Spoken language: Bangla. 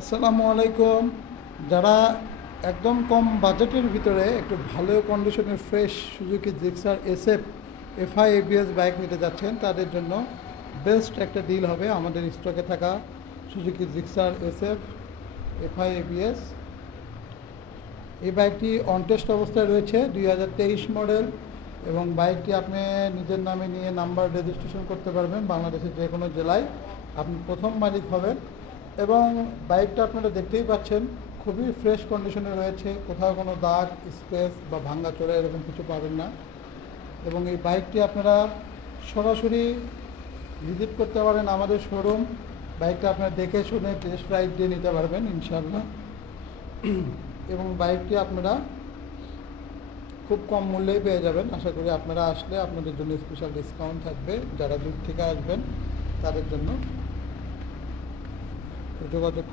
আসসালামু আলাইকুম। যারা একদম কম বাজেটের ভিতরে একটু ভালো কন্ডিশনের fresh Suzuki Gixxer SF FI ABS bike নিতে যাচ্ছেন, তাদের জন্য বেস্ট একটা ডিল হবে আমাদের স্টকে থাকা Suzuki Gixxer SF FI ABS. এই বাইকটি অন টেস্ট অবস্থায় রয়েছে, 2023 মডেল, এবং বাইকটি আপনি নিজের নামে নিয়ে নাম্বার রেজিস্ট্রেশন করতে পারবেন বাংলাদেশের যে কোনো জেলায়। আপনি প্রথম মালিক হবেন এবং বাইকটা আপনারা দেখতেই পাচ্ছেন খুবই ফ্রেশ কন্ডিশনে রয়েছে, কোথাও কোনো দাগ স্পেস বা ভাঙাচোরা এরকম কিছু পাবেন না। এবং এই বাইকটি আপনারা সরাসরি ভিজিট করতে পারেন আমাদের শোরুম। বাইকটা আপনারা দেখে শুনে টেস্ট রাইড দিয়ে নিতে পারবেন ইনশাল্লাহ। এবং বাইকটি আপনারা খুব কম মূল্যেই পেয়ে যাবেন। আশা করি আপনারা আসলে আপনাদের জন্য স্পেশাল ডিসকাউন্ট থাকবে। যারা দূর থেকে আসবেন তাদের জন্য যোগাযোগ করুন।